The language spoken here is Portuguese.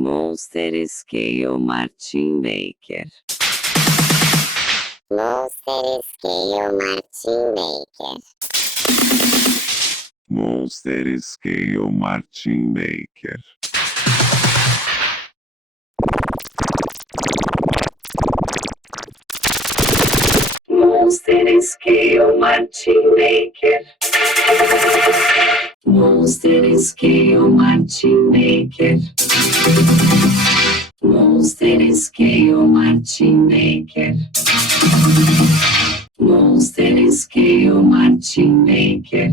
Monster Scale Martin Baker. Monster Scale Martin Baker. Monster Scale Martin Baker. Monster Scale Martin Baker. Monster Scale Martin Baker. Monster Scale Martin Baker. Monster Scale Martin Baker.